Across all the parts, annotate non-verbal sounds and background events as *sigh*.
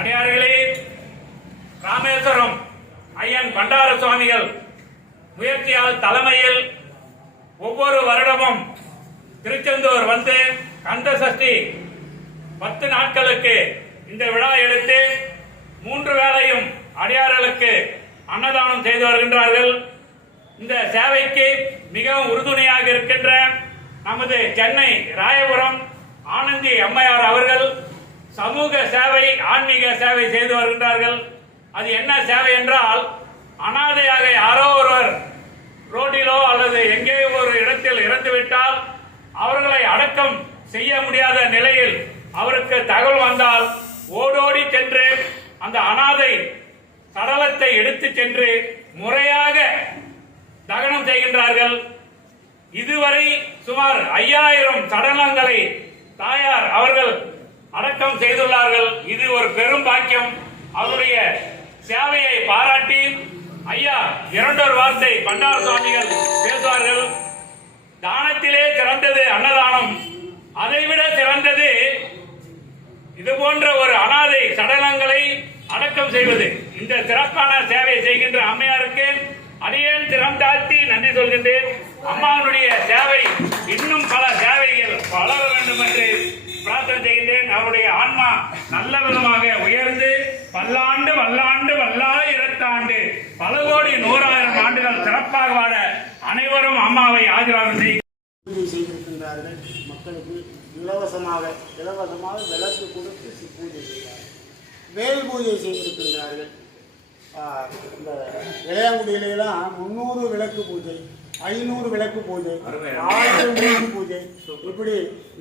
அடியார்களே ராமேஸ்வரம் ஐயன் பண்டார சுவாமிகள் முயற்சியால் தலைமையில் ஒவ்வொரு வருடமும் திருச்செந்தூர் வந்து கந்த சஷ்டி பத்து நாட்களுக்கு இந்த விழா எடுத்து மூன்று வேளையும் அடியார்களுக்கு அன்னதானம் செய்து வருகின்றார்கள். இந்த சேவைக்கு மிகவும் உறுதுணையாக இருக்கின்ற நமது சென்னை ராயபுரம் ஆனந்தி அம்மையார் அவர்கள் சமூக சேவை ஆன்மீக சேவை செய்து வருகின்றார்கள். அது என்ன சேவை என்றால் அனாதையாக யாரோ ஒருவர் ரோட்டிலோ அல்லது எங்கே ஒரு இடத்தில் இறந்துவிட்டால் அவர்களை அடக்கம் செய்ய முடியாத நிலையில் அவருக்கு தகவல் வந்தால் ஓடோடி சென்று அந்த அனாதை சடலத்தை எடுத்து சென்று முறையாக தகனம் செய்கின்றார்கள். இதுவரை சுமார் ஐயாயிரம் சடலங்களை தாயார் அவர்கள் அடக்கம் செய்துள்ளார்கள். இது ஒரு பெரும் பாக்கியம். அவருடைய சேவையை பாராட்டி ஐயா இரண்டொரு வார்த்தை பண்டார சுவாமிகள் பேசுவார்கள். தானத்திலே சிறந்தது அன்னதானம். அதைவிட சிறந்தது இது போன்ற ஒரு அனாதை சடலங்களை அடக்கம் செய்வது. இந்த சிறப்பான சேவை செய்கின்ற அம்மையாருக்கு அடியேன் திறம் தாழ்த்தி நன்றி சொல்கின்றேன். அம்மாவுடைய சேவை இன்னும் பல சேவைகள் வளர வேண்டும் என்று பிரார்த்தனை செய்கின்றேன் அவருடைய ஆன்மா நல்ல விதமாக உயர்ந்து பல்லாண்டு வல்லாண்டு வல்லாயிரத்தாண்டு பல கோடி நூறாயிரம் ஆண்டுகள் சிறப்பாக வாழ அனைவரும் அம்மாவை ஆதரவு செய்ய பூஜை செய்திருக்கின்றார்கள். மக்களுக்கு இலவசமாக இலவசமாக விளக்கு கொடுத்து பூஜை செய்தார்கள். வேல் பூஜை செய்திருக்கின்றார்கள். இந்த இளையாங்குடியிலாம் முந்நூறு விளக்கு பூஜை ஐநூறு விளக்கு பூஜை ஆயிரம் விளக்கு *laughs* பூஜை. இப்படி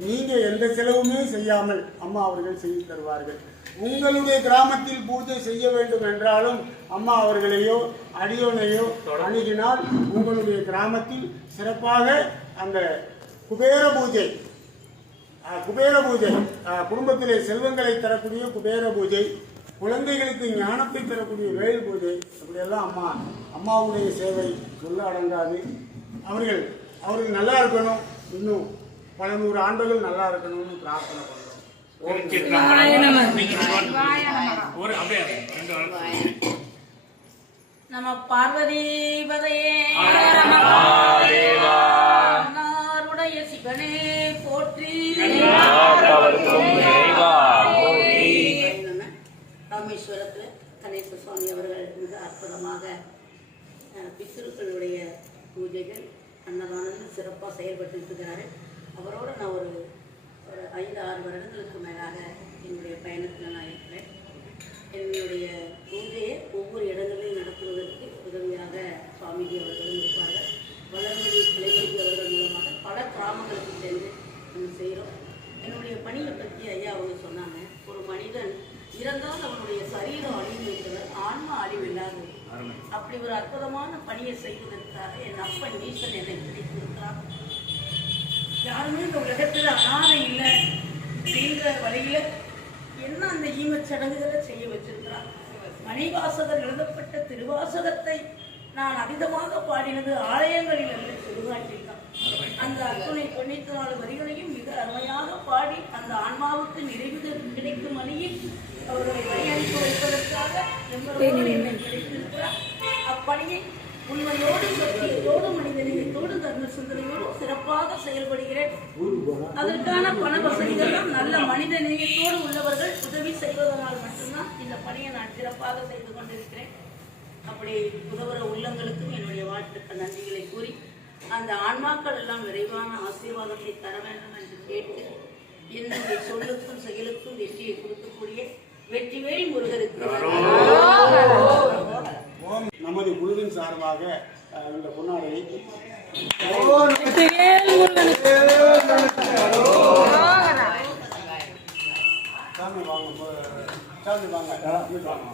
நீங்க எந்த செலவுமே செய்யாமல் அம்மா அவர்கள் செய்து தருவார்கள். உங்களுடைய கிராமத்தில் பூஜை செய்ய வேண்டும் என்றாலும் அம்மா அவர்களையோ அடியோனையோ அணுகினால் உங்களுடைய கிராமத்தில் சிறப்பாக அந்த குபேர பூஜை குபேர பூஜை குடும்பத்திலே செல்வங்களை தரக்கூடிய குபேர பூஜை குழந்தைகளுக்கு ஞானத்தை தரக்கூடிய வேல் பூஜை இப்படியெல்லாம் அம்மா அம்மாவுடைய சேவை சொல்ல அடங்காது. அவர்கள் அவர்கள் நல்லா இருக்கணும். இன்னும் பல நூறு ஆண்டுகள் நல்லா இருக்கணும்னு பிரார்த்தனை பண்றோம். ஒரு அப்படியே ரெண்டு ராமேஸ்வரத்தில் சுவாமி அவர்கள் மிக அற்புதமாக அஹ், பித்ருக்களுடைய பூஜைகள் அன்னதானம் சிறப்பாக செயல்பட்டு இருக்கிறாரு அவரோட நான் ஒரு ஒரு ஐந்து ஆறு வருடங்களுக்கு மேலாக ஆன்மா அழிவு அப்படி ஒரு அற்புதமான பணியை செய்வதற்காக என் அப்பன் ஈசன் என்னை பிடித்திருக்கிறார் யாருமே இந்த உலகத்தில் அனாதை இல்லை அப்படின்ற வழியில என்ன அந்த ஈமச் சடங்குகளை செய்ய வச்சிருக்கிறார்? மணிவாசகர் எழுதப்பட்ட திருவாசகத்தை நான் அதிகமாக பாடினது ஆலயங்களில் அல்ல திருவாட்டில் தான் அந்த அத்துணை தொண்ணூத்தி நாலு வரிகளையும் மிக அருமையாக பாடி அந்த ஆன்மாவுக்கு நிறைவு கிடைக்கும் வழியில் அவர்களை வழியனுப்பி வைப்பதற்காக எம்மரோடு என்னை அப்பணியை உண்மையோடு சத்தியத்தோடு மனிதநேயத்தோடு தர்ம சிந்தனையோடு சிறப்பாக செயல்படுகிறேன் அதற்கான பண வசதிகளும் நல்ல மனித நேயத்தோடு உள்ளவர்கள் உதவி செய்வதனால் மட்டும்தான் இந்த பணியை நான் சிறப்பாக செய்து கொண்டிருக்கிறேன் அப்படி உதவுற உள்ளங்களுக்கும் என்னுடைய வாழ்த்துக்கள் நன்றிகளை கூறி அந்த ஆன்மாக்கள் எல்லாம் விரைவான ஆசீர்வாதத்தை தர வேண்டும் என்று கேட்டு என்னுடைய சொல்லுக்கும் செயலுக்கும் வெற்றியை கொடுக்கக்கூடிய வெற்றிவேல் முருகருக்கு ஓம் நமது குழுவின் சார்பாக இந்த பொன்னாடையை சாமி வாங்க சாமி வாங்க வாங்க.